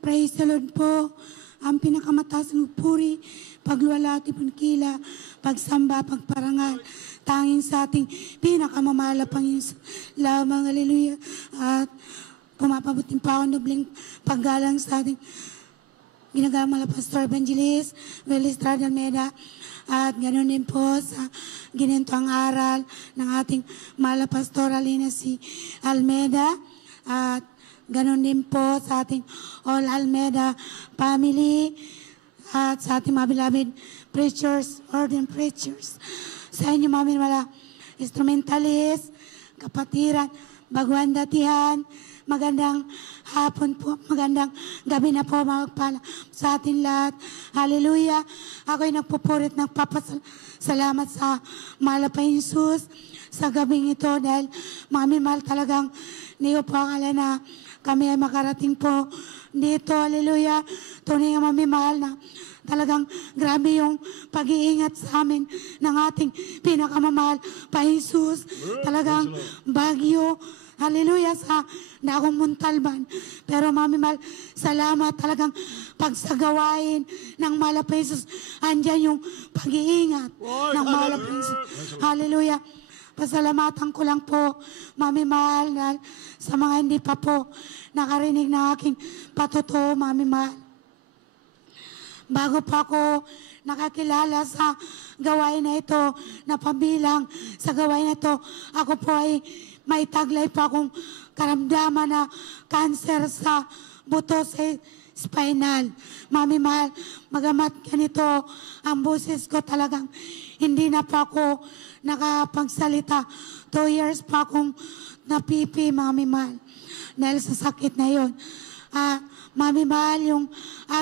Praise the Lord po. Ang pinakamataas ng puri, pagluwalhati, pagkila, pagsamba, pagparangal, tanging sa ating pinakamamahal na Panginoon lamang. Hallelujah. At pumapabuting pa ako nobling paggalang sa ating ginagawa na Pastor Evangelist Willis Almeida. At ganoon din po sa ginintong aral ng ating mahal na Pastor Alina si Almeida. At ganoon din po sa ating All Almeida family at sa ating mga beloved preachers, ordained preachers. Sa inyo mga minamahal instrumentalist, kapatiran, baguhan datihan, magandang hapon po, magandang gabi na po mga pala sa atin lahat. Hallelujah. Ako'y nagpupurit, nagpapasalamat sa mahal na Jesus sa gabing ito dahil mga minamahal talagang niyo po ang ala na kami ay makarating po dito. Hallelujah. Tunay ang mamimahal na talagang grabe yung pag-iingat sa amin ng ating pinakamamahal pa Jesus. Talagang bagyo. Hallelujah sa Dagong Montalban. Pero mamimahal, salamat talagang pagsagawain ng mahal pa Jesus. Andyan yung pag-iingat ng mahal pa Jesus. Hallelujah. Pasalamatan ko lang po, mamimahal, dahil sa mga hindi pa po nakarinig ng aking patotoo, mamimahal. Bago pa ako nakakilala sa gawain na ito, na pabilang sa gawain na ito, ako po ay may taglay pa akong karamdaman na cancer sa buto sa spinal. Mamimahal, magamat ganito ang boses ko talagang hindi na pa ako nakapagsalita. 2 years pa akong napipi, mamimahal, dahil sa sakit na yun. Mamimahal, yung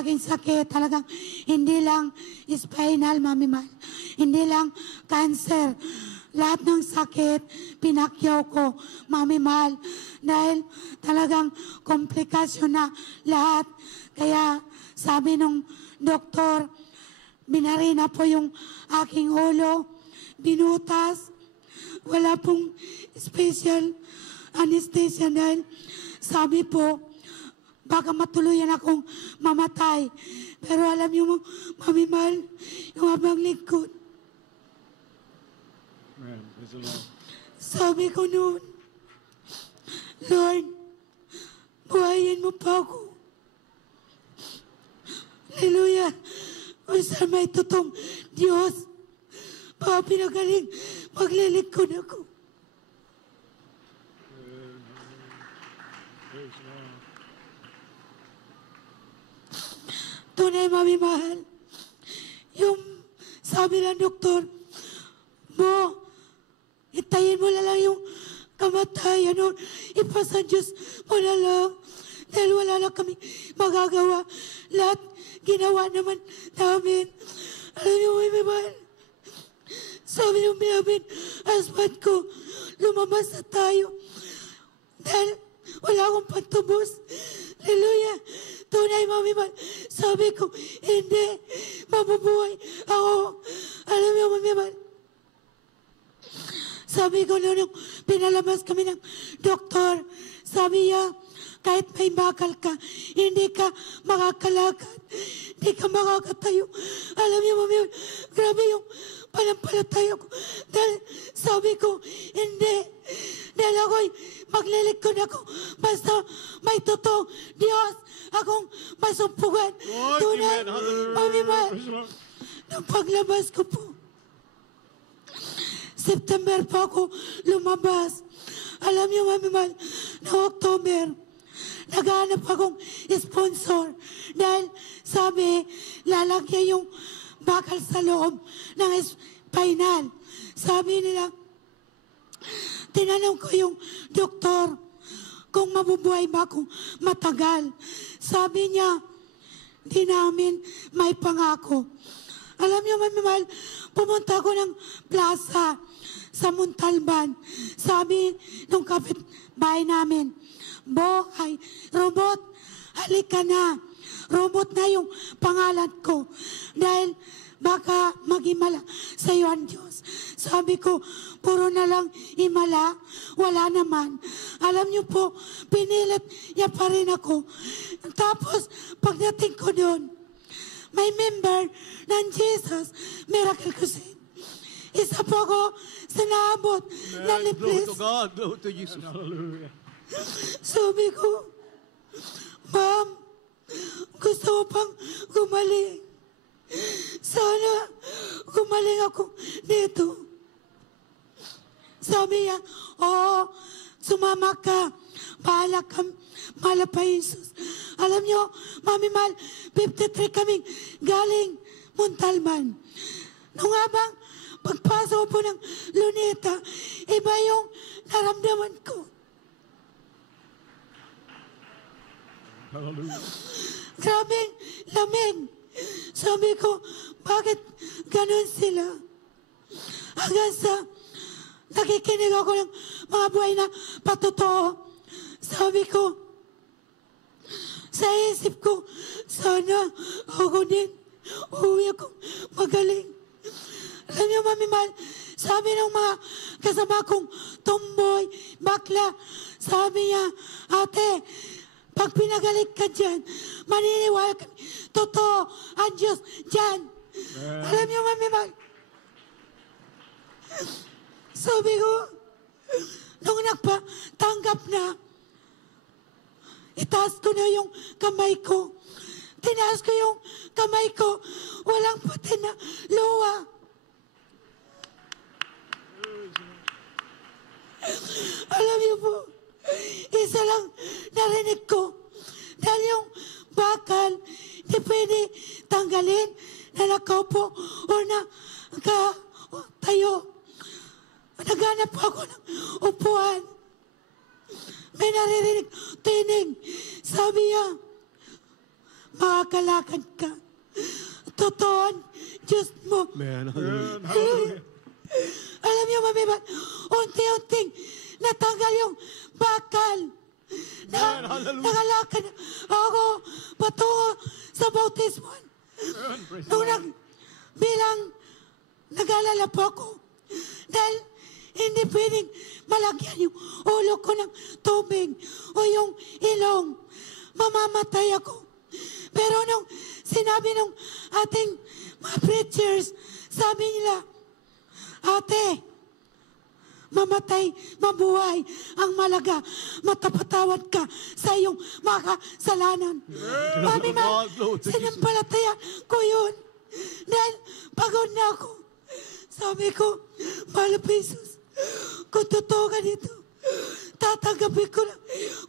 aking sakit talagang hindi lang spinal, mamimahal, hindi lang cancer. Lahat ng sakit, pinakyaw ko, mamimahal, dahil talagang komplikasyon na lahat. Kaya sabi nung doktor, binarina po yung aking ulo, binutas, wala pong special anesthesia dahil sabi po, baka matuluyan akong mamatay. Pero alam niyo, mamimahal, yung abang likod. Sabi ko noon, Lord, buhayin mo pa ako. Hallelujah. Kung saan may totoong Diyos, baka pinagaling, maglilikod ako. Tunay, mamimahal, yung sabi ng doktor mo, itayin mo na lang yung kamatayan nun, ipasa Diyos mo na lang, dahil wala na kami magagawa. Lahat ginawa naman namin. Alam niyo, mamimahal, sabi ng namin, husband ko, lumabas na tayo, dahil wala akong pantubos. Hallelujah. Tunay, mamimahal, sabi ko, hindi, mabubuhay ako. Alam niyo, mamimahal, sabi ko noon, pinalabas kami ng doktor, sabi niya, kahit may bakal ka, hindi ka makakalakad, hindi ka makakatayo. Alam niyo, mamimahal, grabe yung panampalataya ko. Dahil sabi ko, hindi, dahil ako'y maglilikod ako, basta may totoo Diyos akong masumpugan. Tunay, mamimahal, nung paglabas ko po, September pa ako lumabas. Alam niyo, mamimahal, na October, naghahanap akong sponsor. Dahil sabi, lalagyan yung bakal sa loob ng spinal. Sabi nila, tinanong ko yung doktor kung mabubuhay ba akong matagal. Sabi niya, di namin may pangako. Alam niyo, mamimahal, pumunta ako ng plaza sa Montalban. Sabi nung kapitbahay namin, Bohay, Robot, halika na. Robot na yung pangalan ko. Dahil baka mag-imala sa iyo ang Diyos. Sabi ko, puro na lang imala, wala naman. Alam niyo po, pinilit niya pa rin ako. Tapos, pagdating ko doon, may member ng Jesus Miracle Crusade. Isa po ako sa naabot na Glory liplis. to God. Glory to Jesus. Sabi ko, Ma'am, gusto ko pang gumaling. Sana gumaling ako dito. Sabi niya, oo, sumama ka. Bahala ka. Mahal pa Jesus. Alam niyo, Mami Mal, 53 kaming galing Montalban. Nung habang pagpasok po ng Luneta, iba yung naramdaman ko. Grabing lamig. Sabi ko, bakit ganun sila? Hanggang sa nakikinig ako ng mga buhay na patotoo. Sabi ko, sa isip ko, sana ako din, uwi ako magaling. Alam niyo, Mami Mal, sabi ng mga kasama kong tomboy, bakla, sabi niya, ate, pag pinagaling ka dyan, maniniwala kami, totoo, ang Diyos dyan. Alam niyo, Mami Mal, sabi ko, nung nagpatanggap na, itaas ko na yung kamay ko. Tinaas ko yung kamay ko, walang pati na luwa. Alam niyo po, isa lang narinig ko. Dahil yung bakal, di pwede tanggalin na nakaupo o tayo. Naghanap ako ng upuan. May naririnig, tinig. Sabi niya, makakalakad ka. Totoo, Diyos mo. Man, Hallelujah. Alam niyo, Mami Mal, unti-unting natanggal yung bakal. Nakalakad ako patungo sa bautismo. Nung bilang nag-alala po ako. Dahil hindi pwedeng malagyan yung ulo ko ng tubig o yung ilong. Mamamatay ako. Pero nung sinabi ng ating mga preachers, sabi nila, ate, mamatay, mabuhay ang malaga, matapatawad ka sa iyong mga kasalanan. Mami Mal, sinampalataya ko yun. Dahil pagod na ako. Sabi ko, mahal pa Jesus, kung totoo ka dito, tatanggapin ko lang.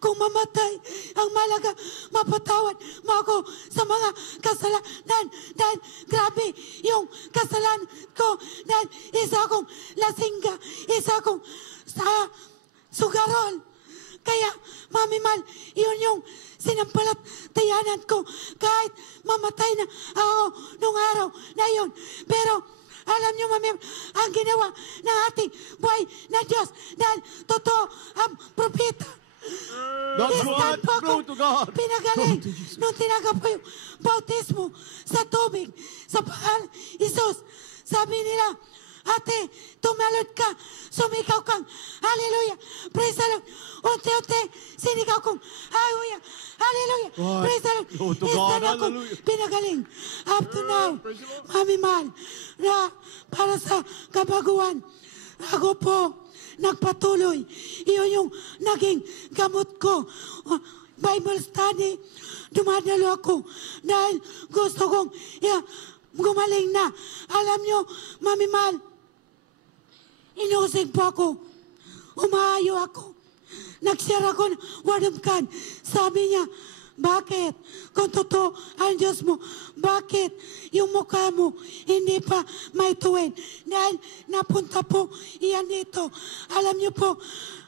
Kung mamatay, ang malaga, mapatawad mo ako sa mga kasalanan. Dahil grabe yung kasalanan ko. Dahil isa akong lasingga, isa akong sugarol. Kaya, Mami Mal, yun yung sinampalatayanan ko. Kahit mamatay na ako nung araw na yun. Pero, alam niyo, Mami, ang ginawa ng ating buhay na Diyos dahil totoo ang propeta. Istan po ako pinagaling nung tinagap ko yung bautismo sa tubig sa pangalan Isus. Sabi nila, ate, tumalon ka, sumikaw kang, hallelujah, praise the Lord. Unti-unti, sinigaw kong, hallelujah, hallelujah, praise the Lord. Istan akong pinagaling. Up to now, Mami Mal, na para sa kabaguan, ako po, nagpatuloy. Iyon yung naging gamot ko. Bible study, dumadalo ako dahil gusto kong gumaling na. Alam nyo, Mami Mal, inusig po ako. Umahayo ako. Nag-share ako ng word of God. Sabi niya, bakit? Kung totoo ang Diyos mo, bakit yung mukha mo hindi pa may tuwid? Dahil napunta po iyan dito. Alam niyo po,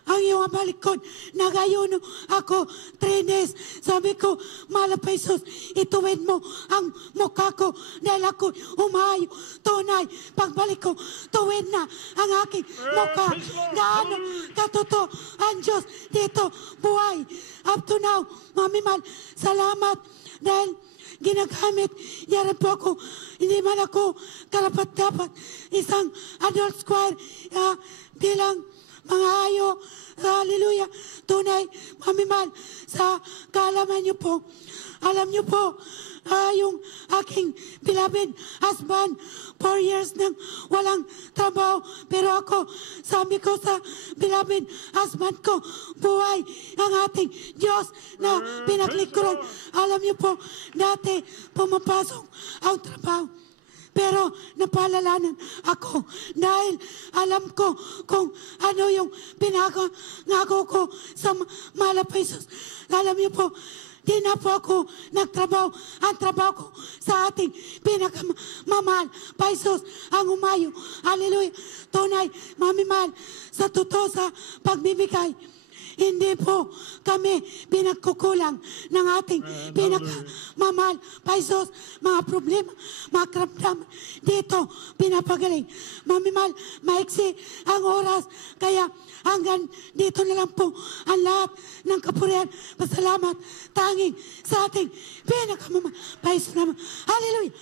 ang iyong malikod, nagayuno ako 3 days. Sabi ko, mahal pa Jesus, ituwid mo ang mukha ko dahil ako umayo. Tunay, pagbalik ko, tuwid na ang aking mukha. Gaano katotoo ang Diyos dito, buhay. Up to now, Mami Mal, salamat dahil ginagamit niya rin po ako. Hindi man ako karapat-dapat isang adult choir bilang mga hayo, hallelujah, tunay, mamimahal sa kaalaman niyo po. Alam niyo po, yung aking beloved husband, 4 years nang walang trabaho. Pero ako, sabi ko sa beloved husband ko, buhay ang ating Diyos na pinaglingkuran. Alam niyo po, dati pumapasok ang trabaho. Pero napalalanan ako dahil alam ko kung ano yung pinangako ko sa mahal na Jesus. Alam niyo po, di na po ako nagtrabaho. Ang trabaho ko sa ating pinakamamahal pa Jesus ang umayo. Hallelujah. Tunay, mamimahal sa totoo sa pagbibigay. Hindi po kami pinagkukulang ng ating pinakamamahal pa Jesus. Mga problema, mga karamdaman, dito pinapagaling. Mamimahal, maiksi ang oras. Kaya hanggang dito na lang po ang lahat ng kapurihan. Pasalamat tanging sa ating pinakamamahal pa Jesus. Hallelujah.